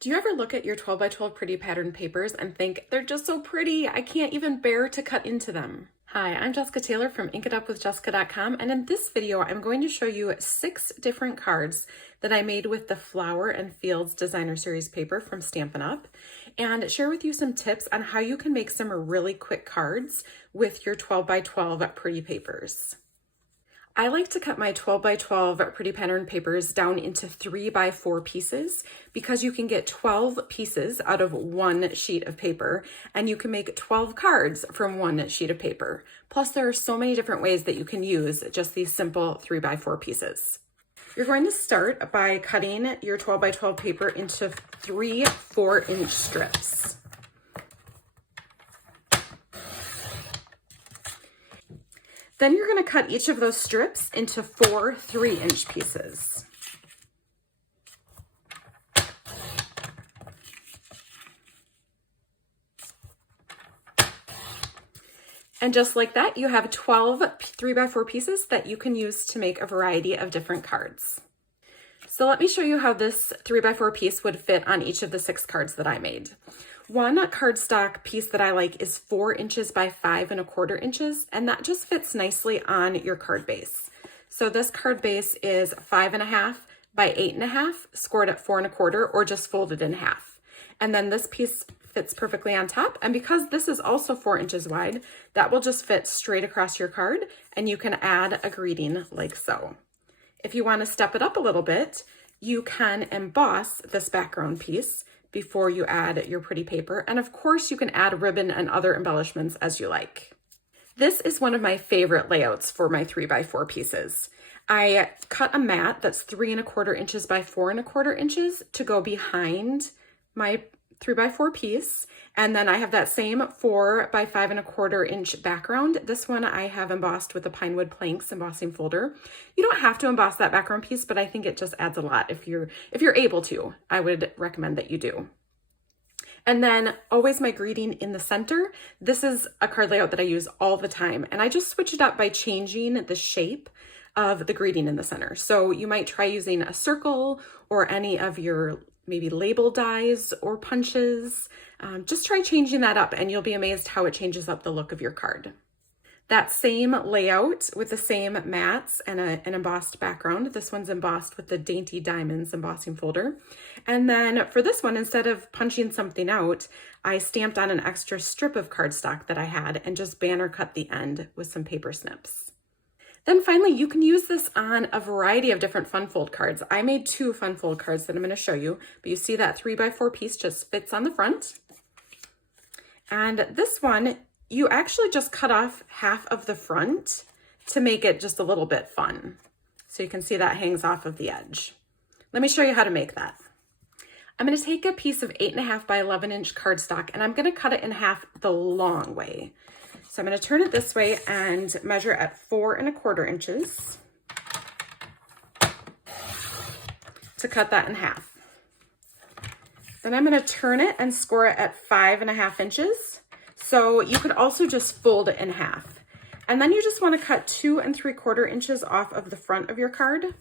Do you ever look at your 12 by 12 pretty pattern papers and think, they're just so pretty, I can't even bear to cut into them? Hi, I'm Jessica Taylor from InkItUpWithJessica.com, and in this video, I'm going to show you 6 different cards that I made with the Flower and Fields Designer Series paper from Stampin' Up, and share with you some tips on how you can make some really quick cards with your 12 by 12 pretty papers. I like to cut my 12 by 12 pretty pattern papers down into 3 by 4 pieces because you can get 12 pieces out of one sheet of paper and you can make 12 cards from one sheet of paper. Plus there are so many different ways that you can use just these simple 3 by 4 pieces. You're going to start by cutting your 12 by 12 paper into 3 4-inch strips. Then you're going to cut each of those strips into 4 3-inch pieces. And just like that, you have 12 3 by 4 pieces that you can use to make a variety of different cards. So let me show you how this 3 by 4 piece would fit on each of the 6 cards that I made. One cardstock piece that I like is 4 inches by 5 1/4 inches, and that just fits nicely on your card base. So this card base is 5 1/2 by 8 1/2, scored at 4 1/4, or just folded in half. And then this piece fits perfectly on top, and because this is also 4 inches wide, that will just fit straight across your card, and you can add a greeting like so. If you want to step it up a little bit, you can emboss this background piece before you add your pretty paper. And of course you can add ribbon and other embellishments as you like. This is one of my favorite layouts for my 3 by 4 pieces. I cut a mat that's 3 1/4 inches by 4 1/4 inches to go behind my 3 by 4 piece. And then I have that same 4 by 5 1/4 inch background. This one I have embossed with the Pinewood Planks embossing folder. You don't have to emboss that background piece, but I think it just adds a lot. If you're able to, I would recommend that you do. And then always my greeting in the center. This is a card layout that I use all the time, and I just switch it up by changing the shape of the greeting in the center. So you might try using a circle or any of your maybe label dies or punches. Just try changing that up and you'll be amazed how it changes up the look of your card. That same layout with the same mats and an embossed background. This one's embossed with the Dainty Diamonds embossing folder. And then for this one, instead of punching something out, I stamped on an extra strip of cardstock that I had and just banner cut the end with some paper snips. Then finally, you can use this on a variety of different fun fold cards. I made 2 fun fold cards that I'm going to show you, but you see that 3 by 4 piece just fits on the front. And this one, you actually just cut off half of the front to make it just a little bit fun. So you can see that hangs off of the edge. Let me show you how to make that. I'm going to take a piece of 8 1/2 by 11 inch cardstock and I'm going to cut it in half the long way. So I'm going to turn it this way and measure at 4 1/4 inches to cut that in half. Then I'm going to turn it and score it at 5 1/2 inches. So you could also just fold it in half. And then you just want to cut 2 3/4 inches off of the front of your card,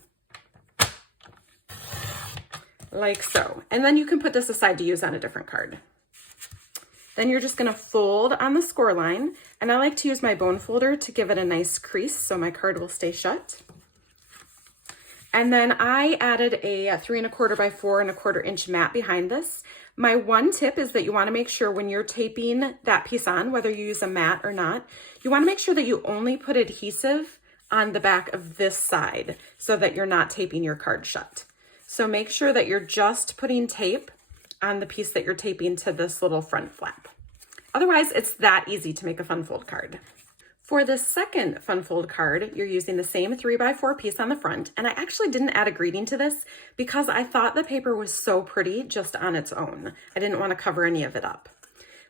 like so. And then you can put this aside to use on a different card. Then you're just going to fold on the score line, and I like to use my bone folder to give it a nice crease so my card will stay shut. And then I added a 3 1/4 by 4 1/4 inch mat behind this. My one tip is that you want to make sure when you're taping that piece on, whether you use a mat or not, you want to make sure that you only put adhesive on the back of this side so that you're not taping your card shut. So make sure that you're just putting tape on the piece that you're taping to this little front flap. Otherwise, it's that easy to make a fun fold card. For the second fun fold card, you're using the same 3 by 4 piece on the front, and I actually didn't add a greeting to this because I thought the paper was so pretty just on its own. I didn't want to cover any of it up.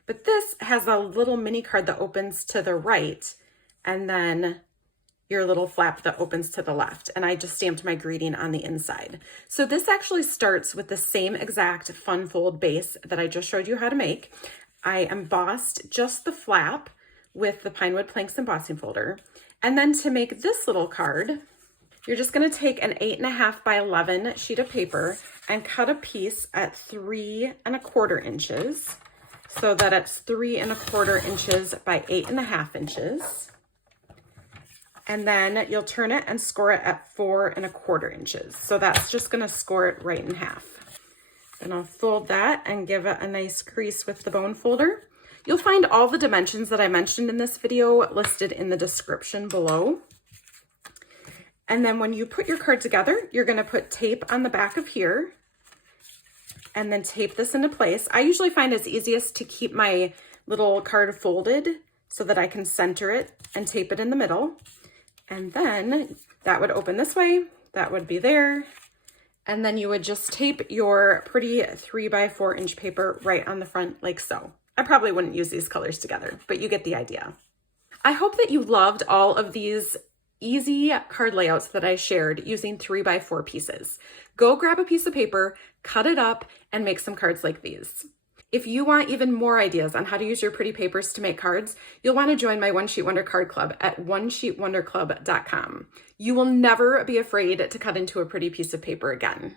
But this has a little mini card that opens to the right, and then your little flap that opens to the left, and I just stamped my greeting on the inside. So this actually starts with the same exact fun fold base that I just showed you how to make. I embossed just the flap with the Pinewood Planks embossing folder, and then to make this little card, You're just gonna take an 8.5 by 11 sheet of paper and cut a piece at 3¼ inches so that it's 3¼ inches by 8.5 inches. And then you'll turn it and score it at 4¼ inches. So that's just gonna score it right in half. Then I'll fold that and give it a nice crease with the bone folder. You'll find all the dimensions that I mentioned in this video listed in the description below. And then when you put your card together, you're gonna put tape on the back of here and then tape this into place. I usually find it's easiest to keep my little card folded so that I can center it and tape it in the middle. And then that would open this way, that would be there. And then you would just tape your pretty 3x4 inch paper right on the front like so. I probably wouldn't use these colors together, but you get the idea. I hope that you loved all of these easy card layouts that I shared using 3x4 pieces. Go grab a piece of paper, cut it up, and make some cards like these. If you want even more ideas on how to use your pretty papers to make cards, you'll want to join my One Sheet Wonder Card Club at onesheetwonderclub.com. You will never be afraid to cut into a pretty piece of paper again.